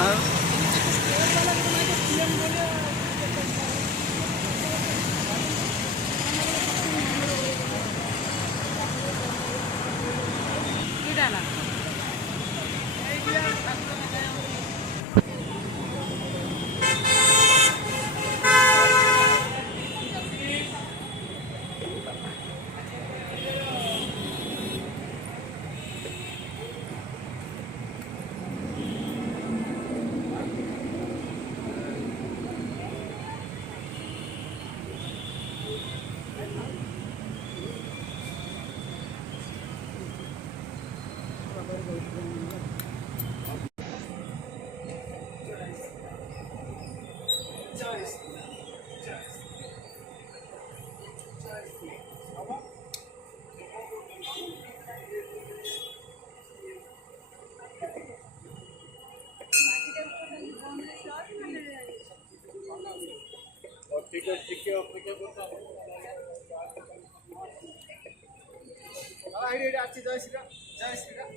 ଆଉ ଟିକେ ଅପେକ୍ଷା କରୁଥା। ଏଇଠି ଆସିଛି ଜୟ ଶ୍ରୀରାମ ଜୟ ଶ୍ରୀରାମ।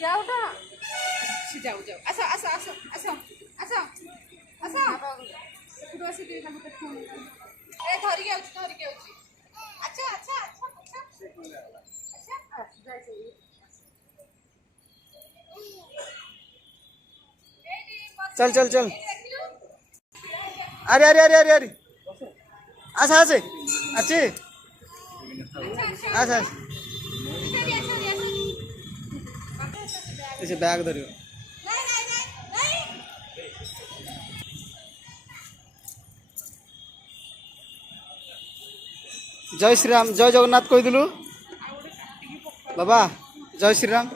जाओ ना जाओ जाओ आसा आसा आसा आसा आसा आसा पुरो से दे हम फोन ए धरि आउछ अच्छा अच्छा अच्छा अच्छा अच्छा चल चल चल। अरे अरे अरे अरे अरे आसा आसे अच्छी आसा ऐसे बैग धरियो। जय श्रीराम जय जगन्नाथ कहीदलु बाबा जय श्रीराम।